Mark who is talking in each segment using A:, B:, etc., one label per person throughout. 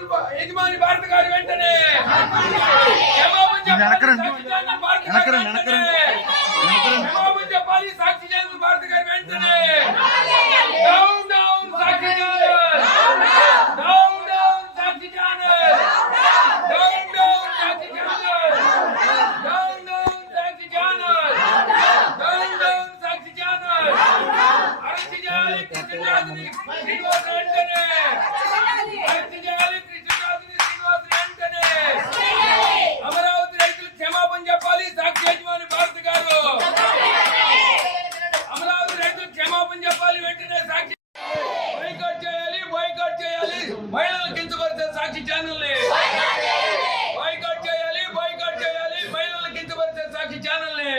A: యజమాని భారతి గారు వెంటనే. క్షమాపణ చెప్పాలి సాక్షి ఛానల్ భారతి గారు వెంటనే క్షమాపణ చెప్పాలి సాక్షి ఛానల్ భారతి గారు వెంటనే down down Sakshi channel down down Sakshi channel down down Sakshi channel down down Sakshi channel down down Sakshi channel arrest చేయాలి కృష్ణరాజుని శ్రీనివాస్ వెంటనే అరెస్ట్ చేయాలి కృష్ణరాజుని శ్రీనివాస్ వెంటనే అమరావతి రైతులకు క్షమాపణ చెప్పాలి సాక్షి యజమాని భారత్ గారు అమరావతి రైతులకు క్షమాపణ చెప్పాలి వెంటనే సాక్షి బాయ్కాట్ చేయాలి బాయ్కాట్ చేయాలి మహిళలు కించపరిచే సాక్షి ఛానల్ని బాయ్కాట్ చేయాలి బాయ్కాట్ చేయాలి మహిళలు కించపరిచే సాక్షి ఛానల్ని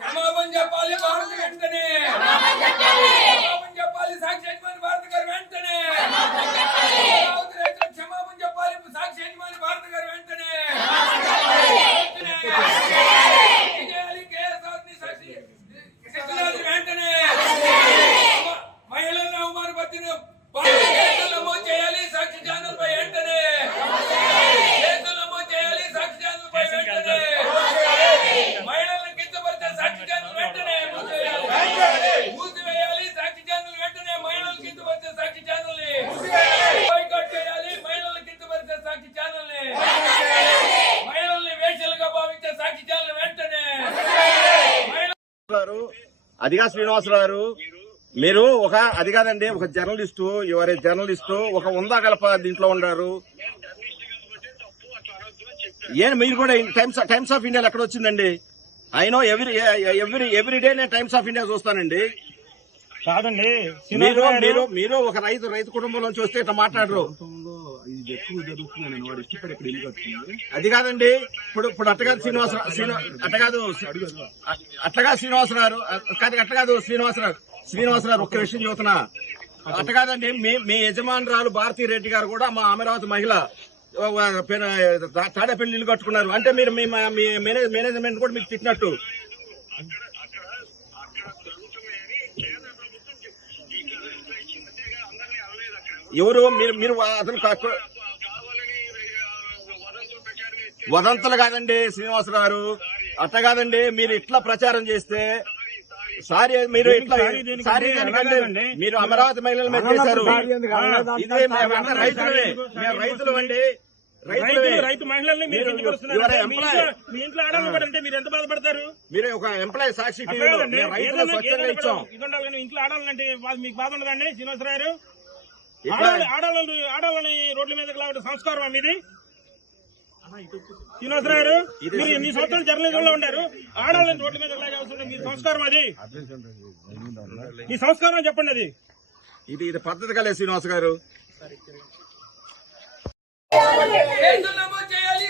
A: క్షమాపణ చెప్పాలి భారత్ వెంటనే క్షమాపణ చెప్పాలి సాక్షి యజమాని భారత్ గారు వెంటనే అమరావతి రైతులకు క్షమాపణ చెప్పాలి సాక్షి యజమాని భారత్ గారు వెంటనే వెంటనే. చేయాలి కేఎస్ఆర్ని సాక్షి కృష్ణరాజు వెంటనే మహిళలను అవమానపరిచిన కేసులు నమోదు చేయాలి సాక్షి ఛానల్ పై వెంటనే కేసులు నమోదు చేయాలి సాక్షి ఛానల్ పై వెంటనే మహిళలను కించపరిచే సాక్షి ఛానల్ వెంటనే మూసివేయాలి మూసివేయాలి సాక్షి ఛానల్ వెంటనే మహిళలు కించపరిచే సాక్షి ఛానల్ని బాయ్కాట్ చేయాలి మహిళలు కించపరిచే సాక్షి ఛానల్ని మహిళల్ని వేశ్యలుగా భావించే సాక్షి ఛానల్ వెంటనే మహిళ
B: గారు అదిగా శ్రీనివాసరావు గారు మీరు ఒక అది కాదండి ఒక జర్నలిస్టు ఎవరి జర్నలిస్టు ఒక ఉందా గలప దీంట్లో ఉన్నారు. ఏం మీరు కూడా టైమ్స్ టైమ్స్ ఆఫ్ ఇండియా ఎక్కడ వచ్చిందండి? I know every every every day నేను టైమ్స్ ఆఫ్ ఇండియా చూస్తానండి.
C: కాదండి
B: మీరు మీరు మీరు ఒక రైతు రైతు కుటుంబం నుంచి వస్తే ఇట్లా మాట్లాడరు.
D: ఇది ఎక్కువ జరుగుతుందని వాడు ఇష్టపడి ఇక్కడ ఇల్లు కట్టుకుంది
B: అది కాదండి. ఇప్పుడు ఇప్పుడు అట్టగాదు శ్రీనివాసరావు శ్రీనివా అట్టగాదు అట్టగా శ్రీనివాసరావు కాదు అట్టగాదు శ్రీనివాసరావు శ్రీనివాసరావు ఒక్క విషయం చెబుతున్నా. అట్టగాదండి మీ మీ యజమానురాలు భారతీ రెడ్డి గారు కూడా మా అమరావతి మహిళ తాడేపల్లి ఇల్లు కట్టుకున్నారు. అంటే మీరు మీ మీ మేనేజ్ మేనేజ్మెంట్ కూడా మీకు తిట్టినట్టు. ఎవరు మీరు మీరు అతను వదంతులు కాదండి శ్రీనివాసరావు గారు కాదండి మీరు ఇట్లా ప్రచారం చేస్తే సారీ మీరు ఇట్లా
C: సారీ?
B: మీరు అమరావతి మహిళల మీద చేశారు ఇదే రైతులమే మేము రైతులు అండి
C: రైతు మహిళల్ని మీరు
B: మీరు-
C: ఎంత బాధపడతారు
B: ఒక ఎంప్లాయీ సాక్షి
C: ఇంట్లో ఆడాలంటే మీకు బాధ ఉండదండి శ్రీనివాసరావు గారు ఆడవాళ్ళు ఆడవాళ్ళు ఆడవాళ్ళని రోడ్ల మీదకి లాగడం సంస్కారం మీది? శ్రీనివాసరావు గారు
B: ఇది-
C: మీరు ఎన్ని సంవత్సరాలు జర్నలిజం లో ఉన్నారు? ఆడవాళ్ళని రోడ్ల మీద లాగే అవసరం లేదు. మీ సంస్కారం అది. మీ సంస్కారం చెప్పండి అది.
B: ఇది ఇది పద్ధతి కలే శ్రీనివాస్ గారు.
A: కేసులు నమోదు చేయాలి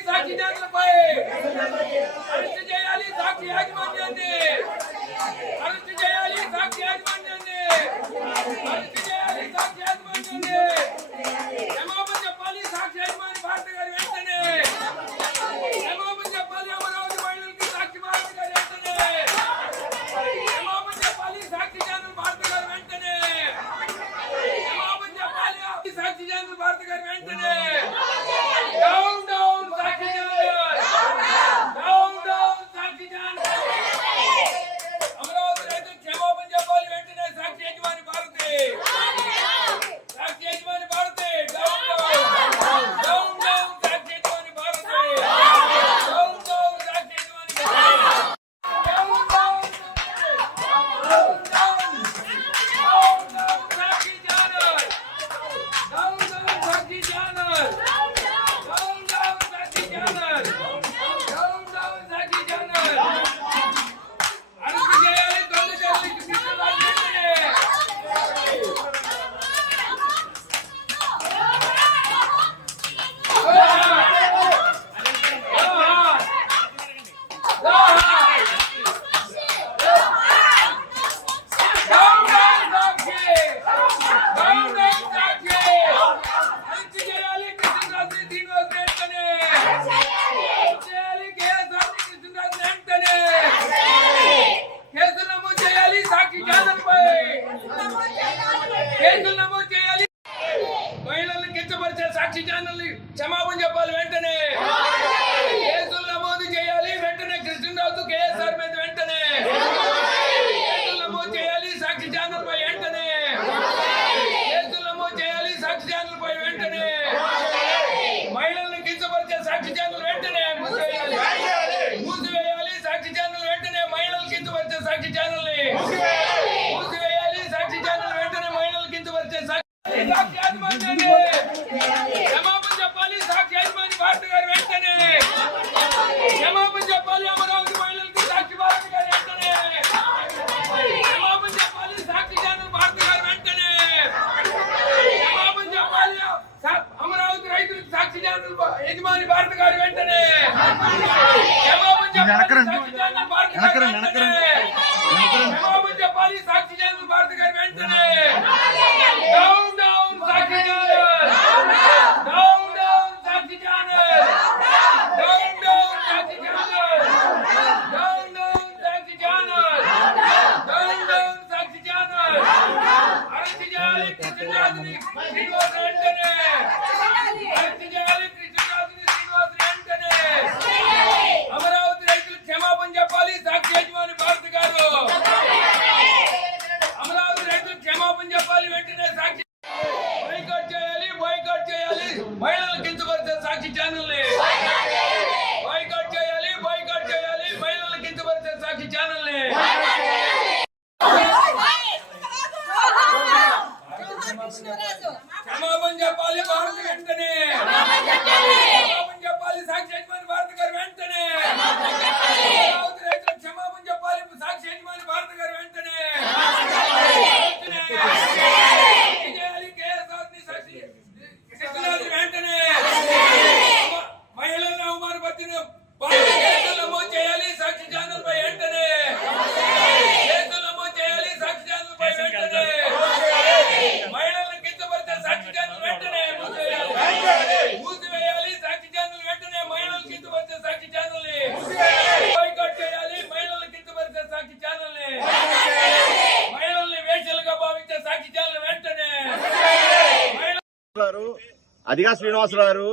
B: అదిగా శ్రీనివాసరావు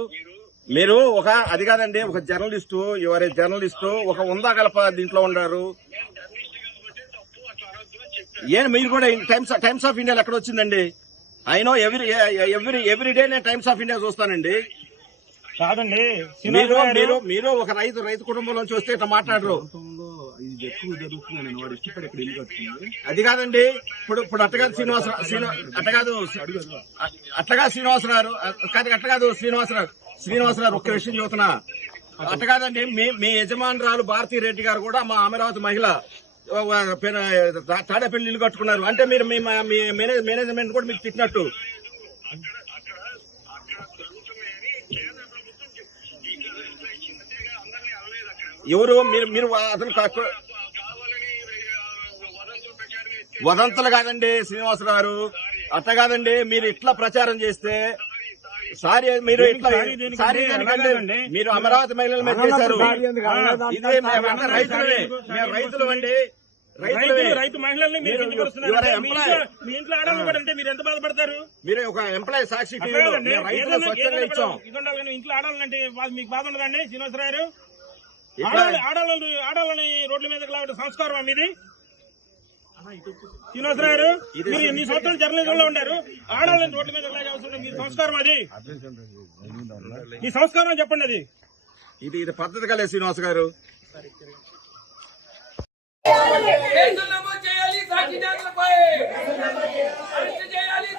B: మీరు ఒక అది కాదండి ఒక జర్నలిస్టు ఎవరే జర్నలిస్టు ఒక ఉందా గలప దీంట్లో ఉన్నారు. ఏం మీరు కూడా టైమ్స్ టైమ్స్ ఆఫ్ ఇండియాలో ఎక్కడ వచ్చిందండి? I know every every every day నేను టైమ్స్ ఆఫ్ ఇండియా చూస్తానండి.
C: కాదండి
B: మీరు మీరు మీరు ఒక రైతు రైతు కుటుంబంలోంచి వస్తే ఇట్లా మాట్లాడరు.
D: ఇది ఎక్కువ జరుగుతుంది నేను వాడు ఇష్టపడి ఇక్కడ ఇల్లు కట్టుకుంది
B: అది కాదండి. ఇప్పుడు ఇప్పుడు అట్టగాదు శ్రీనివాసరావు శ్రీను అట్టగాదు అట్టగా శ్రీనివాసరావు కాదు అట్టగాదు శ్రీనివాసరావు శ్రీనివాసరావు ఒక్క విషయం చెబుతున్నా. అట్టగాదండి మీ మీ యజమానురాలు భారతీ రెడ్డి గారు కూడా మా అమరావతి మహిళ తాడేపల్లి ఇల్లు కట్టుకున్నారు. అంటే మీరు మీ మేనేజ్- మేనేజ్మెంట్ కూడా మీకు తిట్టినట్టు. ఎవరు? మీరు మీరు అతను వదంతులు కాదండి శ్రీనివాసరావు గారు. అట్లా కాదండి మీరు ఇట్లా ప్రచారం చేస్తే సారీ మీరు ఇట్లా
C: సారీ.
B: మీరు అమరావతి మహిళలు మీద చేశారు ఇదే మేము రైతులు. అండి.
C: రైతు మహిళల్ని మీరు మీ. ఇంట్లో- మీరు ఎంత బాధపడతారు?
B: మీరు ఒక ఎంప్లాయీ సాక్షి
C: ఇది ఇంట్లో ఆడాలంటే మీకు బాధ ఉండదండి శ్రీనివాసరావు ఆడవాళ్ళు ఆడవాళ్ళని రోడ్ల మీదకి లాగడం సంస్కారం మీది? శ్రీనివాసరావు గారు
B: ఇది-
C: మీరు ఎన్ని సంవత్సరాలు జర్నలిజంలో ఉండారు ఆడవాళ్ళని రోడ్ల మీద అవసరం. మీ సంస్కారం అది. మీ సంస్కారం చెప్పండి అది.
B: ఇది ఇది పద్ధతి కలే శ్రీనివాస్ గారు.
A: చేయాలి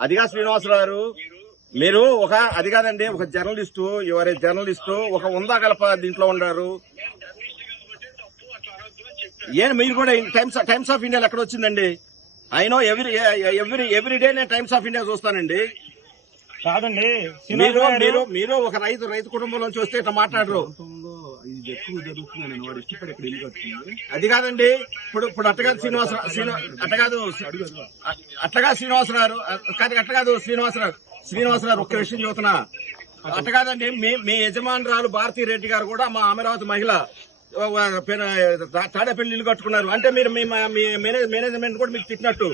B: అదిగా శ్రీనివాసరావు గారు మీరు ఒక అది కాదండి ఒక జర్నలిస్టు ఎవరే జర్నలిస్టు ఒక ఉందా గలప దీంట్లో ఉన్నారు. ఏం మీరు కూడా టైమ్స్ టైమ్స్ ఆఫ్ ఇండియాలో ఎక్కడ వచ్చిందండి? I know every every every day నేను టైమ్స్ ఆఫ్ ఇండియా చూస్తానండి.
C: కాదండి
B: మీరు
C: గారు.
B: మీరు మీరు ఒక రైతు రైతు కుటుంబంలో నుంచి వస్తే ఇట్లా మాట్లాడరు.
D: ఎక్కువ జరుగుతుంది నేను వాడు ఇష్టపడి ఇక్కడ ఇల్లు కట్టుకుంది
B: అది కాదండి ఇప్పుడు ఇప్పుడు అట్టగాదు శ్రీనివాసరావు శ్రీను అట్టగాదు అట్టగా శ్రీనివాసరావు కాదు అట్టగాదు శ్రీనివాసరావు శ్రీనివాసరావు ఒక్క విషయం చెబుతున్నా. అట్టగాదండి మీ మీ యజమానురాలు భారతీ రెడ్డి గారు కూడా మా అమరావతి మహిళ తాడేపల్లి ఇల్లు కట్టుకున్నారు. అంటే మీరు మీ మీ మేనేజ్- మేనేజ్మెంట్ కూడా మీకు తిట్టినట్టు.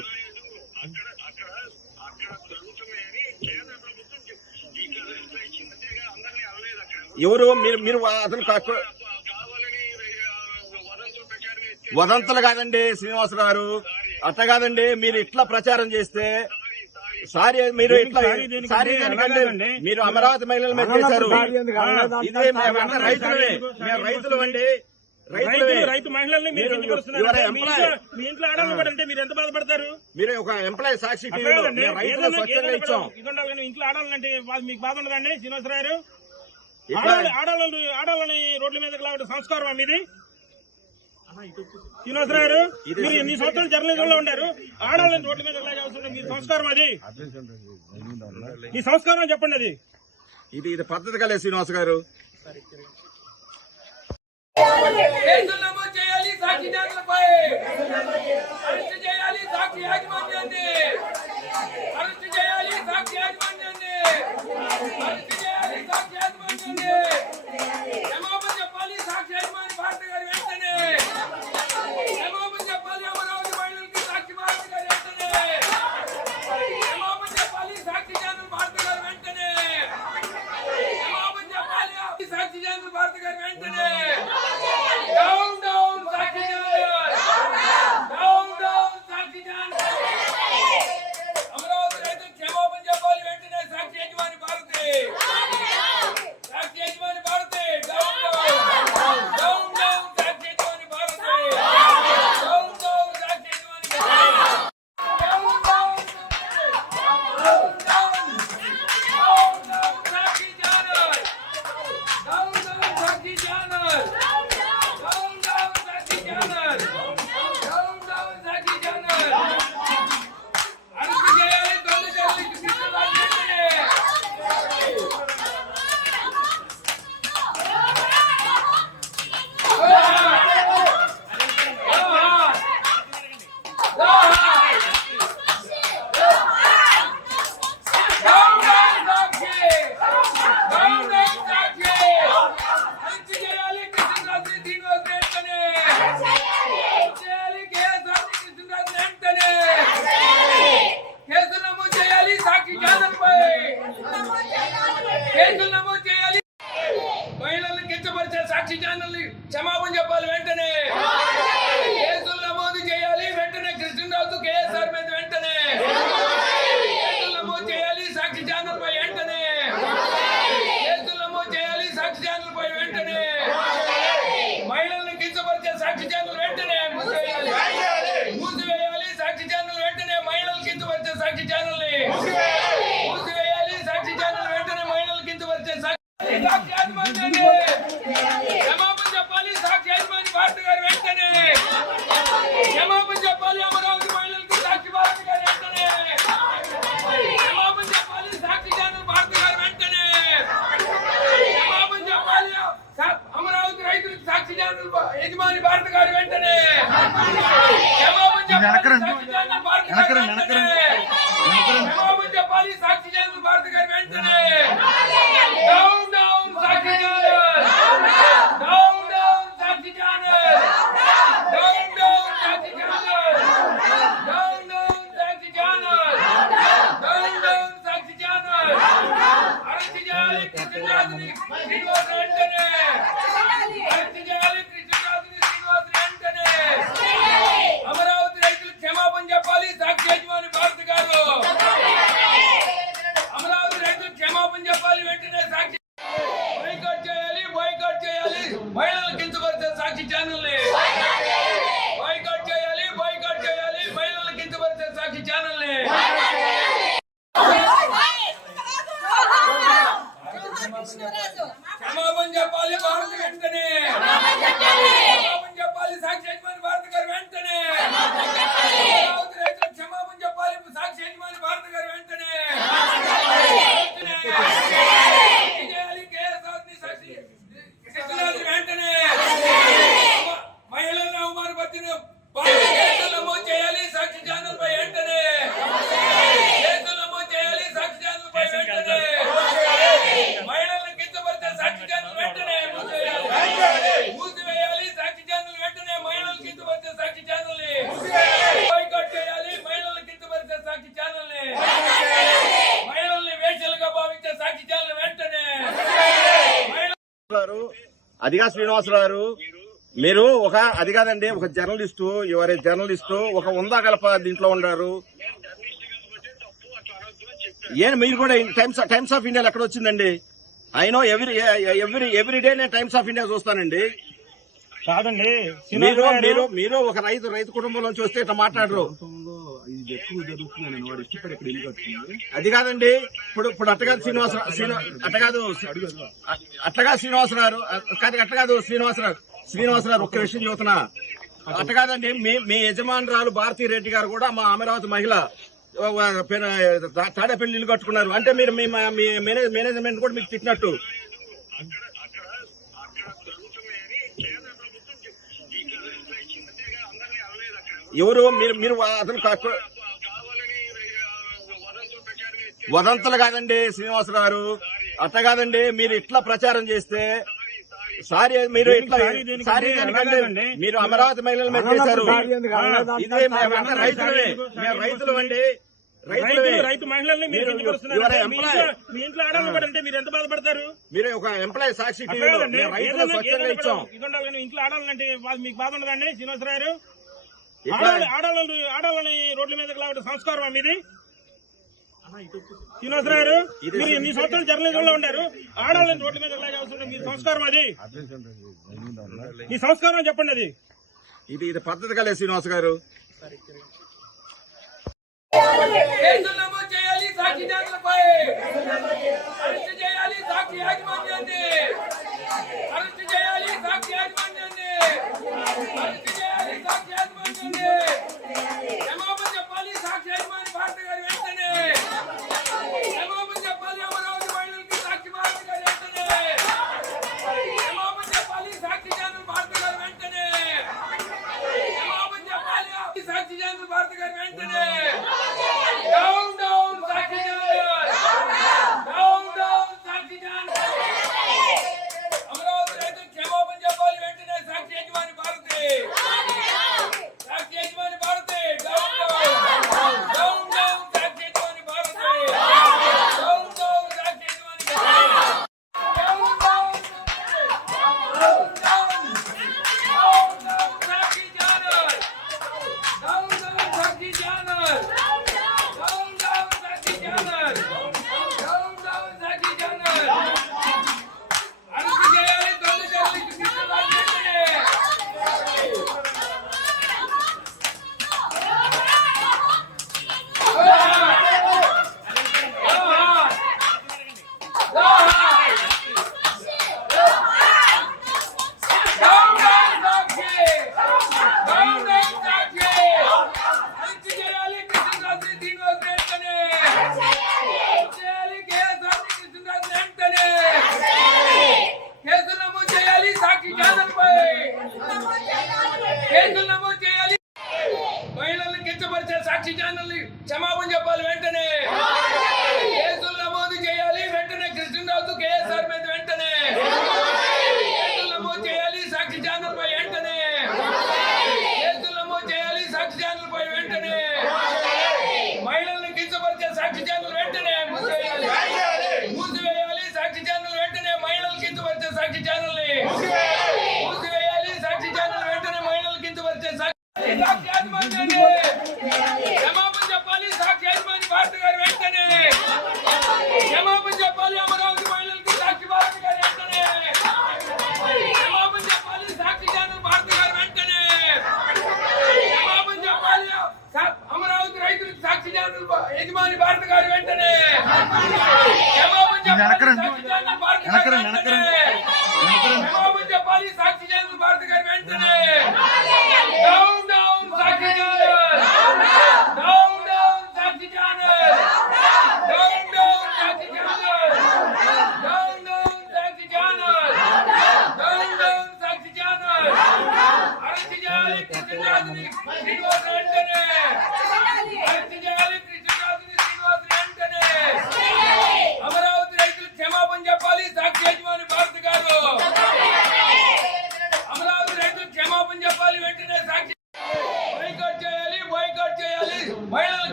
B: ఎవరు మీరు మీరు అతను వదంతులు కాదండి శ్రీనివాసరావు గారు. అట్ట కాదండి మీరు ఇట్లా ప్రచారం చేస్తే సారీ మీరు ఇట్లా
C: సారీ?
B: దేనికండి? మీరు అమరావతి మహిళల మీద చేశారు.
C: ఆ,
B: ఇదే మేమంతా రైతులమే మేము రైతులు అండి.
C: రైతు మహిళల్ని మీరు మీ. ఇంట్లో- ఆడవాళ్ళు కూడా అంటే మీరు ఎంత బాధపడతారు?
B: మీరు ఒక ఎంప్లాయీ సాక్షి
C: ఇంట్లో ఆడాలంటే మీకు బాధ ఉండదండి శ్రీనివాసరావు గారు? ఆడాలని ఆడాలని రోడ్ల మీదకి లాగడం సంస్కారం మీది? శ్రీనివాసరావు గారు మీరు ఎన్ని సంవత్సరాలు జర్నలిజంలో ఉండారు? ఆడాలని రోడ్ల మీద అవసరం. మీ సంస్కారం అది. మీ సంస్కారం చెప్పండి అది.
B: ఇది ఇది పద్ధతి కలే శ్రీనివాస్ గారు.
A: చేయాలి అరెస్ట్ చేయాలి సాక్షి యాజమాన్యాన్ని.
B: శ్రీనివాసరావు గారు మీరు ఒక అది కాదండి ఒక జర్నలిస్టు ఎవరే జర్నలిస్టు ఒక ఉందా గలప దీంట్లో ఉన్నారు. ఏం మీరు కూడా టైమ్స్ టైమ్స్ ఆఫ్ ఇండియా ఎక్కడ వచ్చిందండి? I know every every every day నేను టైమ్స్ ఆఫ్ ఇండియా చూస్తానండి.
C: కాదండి
B: మీరు మీరు మీరు ఒక రైతు రైతు కుటుంబం నుంచి వస్తే ఇట్లా మాట్లాడరు.
D: ఎక్కువ జరుగుతుందని వాడు ఇష్టపడి ఇక్కడ ఇల్లు కట్టుకుంది.
B: అది కాదండి. ఇప్పుడు ఇప్పుడు అట్టగాదు శ్రీనివాసరావు శ్రీను అట్టగాదు అట్టగా శ్రీనివాసరావు కాదు అట్టగాదు శ్రీనివాసరావు శ్రీనివాసరావు ఒక్క విషయం చెబుతున్నా. అట్టగాదండి మీ మీ యజమానురాలు భారతీ రెడ్డి గారు కూడా మా అమరావతి మహిళ తాడేపల్లి ఇల్లు కట్టుకున్నారు. అంటే మీరు మీ మీ మేనేజ్ మేనేజ్మెంట్ కూడా మీకు తిట్టినట్టు. ఎవరు మీరు మీరు అతను వదంతులు కాదండి శ్రీనివాసరావు గారు. అట్ట కాదండి మీరు ఇట్లా ప్రచారం చేస్తే సారీ మీరు ఇట్లా
C: సారీ
B: దేనికండి. మీరు అమరావతి మహిళల మీద చేశారు
C: ఆ,
B: ఇదే మేము రైతులమే. మేము రైతులు అండి.
C: రైతు మహిళల్ని మీరు
B: మీరు-
C: ఎంత బాధపడతారు?
B: మీరు ఒక ఎంప్లాయీ సాక్షి
C: ఇంట్లో ఆడాలంటే మీకు బాధ ఉండదండి శ్రీనివాసరావు గారు? ఆడాలని ఆడాలని రోడ్ల మీదకి లాగడం సంస్కారం మీది? శ్రీనివాసరావు గారు
B: ఇది-
C: మీరు ఎన్ని సంవత్సరాలు జర్నలిజంలో ఉండారు ఆడాలని రోడ్ల మీద లాగే అవసరం మీ సంస్కారం అది. మీ సంస్కారం చెప్పండి అది.
B: ఇది ఇది పద్ధతి కలే శ్రీనివాస్ గారు.
A: చేయాలి సాక్షి చేయాలి సాక్షి యాజమాన్యాన్ని అరెస్ట్ చేయాలి సాక్షి యాజమాన్యాన్ని అరెస్ట్ చేయాలి సాక్షి యాజమాన్యాన్ని క్షమాపణ చెప్పాలి సాక్షి యాజమాని భారత గారి వెంటనే క్షమాపణ చెప్పాలి అమరావతి మహిళలకి సాక్షి భారత గారి వెంటనే క్షమాపణ చెప్పాలి సాక్షి ఛానల్ భారత గారి వెంటనే క్షమాపణ చెప్పాలి సాక్షి ఛానల్ భారత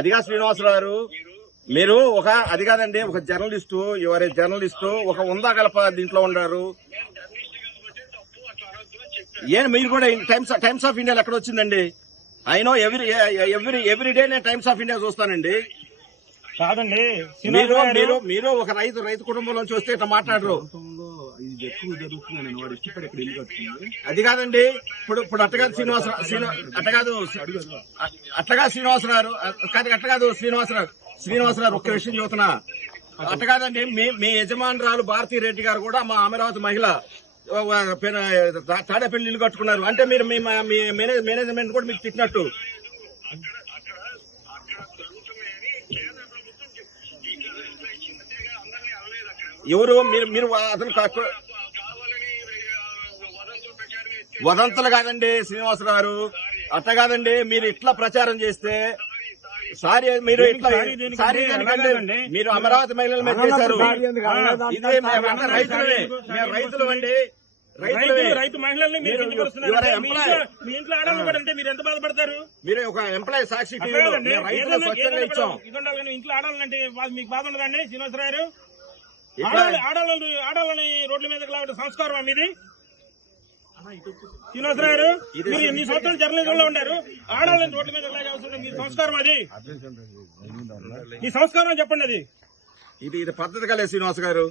B: అదిగా శ్రీనివాసరావు గారు మీరు ఒక అది కాదండి ఒక జర్నలిస్టు ఎవరే జర్నలిస్టు ఒక ఉందా గలప దీంట్లో ఉన్నారు ఏం మీరు కూడా టైమ్స్ టైమ్స్ ఆఫ్ ఇండియాలో ఎక్కడ వచ్చిందండి? I know every every every day నేను టైమ్స్ ఆఫ్ ఇండియా చూస్తానండి.
C: కాదండి
B: మీరు మీరు మీరు ఒక రైతు రైతు కుటుంబంలోంచి వస్తే ఇట్లా మాట్లాడరు.
D: ఎక్కువ జరుగుతుంది నేను వాడు ఇష్టపడి ఇక్కడ ఇల్లు కట్టుకుంది
B: అది కాదండి ఇప్పుడు ఇప్పుడు అట్టగాదు శ్రీనివాసరావు శ్రీను- అట్టగాదు అట్టగా శ్రీనివాసరావు కాదు అట్టగాదు శ్రీనివాసరావు శ్రీనివాసరావు ఒక్క విషయం చెబుతున్నా అట్టగాదండి మీ మీ యజమానురాలు భారతీ రెడ్డి గారు కూడా మా అమరావతి మహిళ తాడేపల్లి ఇల్లు కట్టుకున్నారు అంటే మీరు మీ మా- మీ మేనేజ్- మేనేజ్మెంట్ కూడా మీకు తిట్టినట్టు ఎవరు మీరు మీరు అతను వదంతులు కాదండి శ్రీనివాసరావు గారు. అట్ట కాదండి మీరు ఇట్లా ప్రచారం చేస్తే సారీ మీరు ఇట్లా
C: సారీ దేనికండి?
B: మీరు అమరావతి మహిళలు మీద చేశారు.
C: ఆ,
B: ఇదే మేమంతా రైతులమే. మేము రైతులు అండి.
C: రైతు
B: రైతులే
C: రైతు మహిళల్ని మీరు మీ. ఇంట్లో- ఆడాలి మీరు ఎంత బాధపడతారు?
B: మీరు ఒక ఎంప్లాయీ సాక్షి
C: ఇంట్లో ఆడాలంటే మీకు బాధ ఉండదండి శ్రీనివాసరావు గారు? ఆడాలని రోడ్ల మీదకి సంస్కారం మీది? శ్రీనివాసరావు గారు మీరు ఎన్ని సంవత్సరాలు జర్నలిజంలో ఉండారు ఆడాలని రోడ్ల మీద అవసరం మీ సంస్కారం అది. మీ సంస్కారం చెప్పండి అది.
B: ఇది ఇది పద్ధతి కలే శ్రీనివాస్ గారు.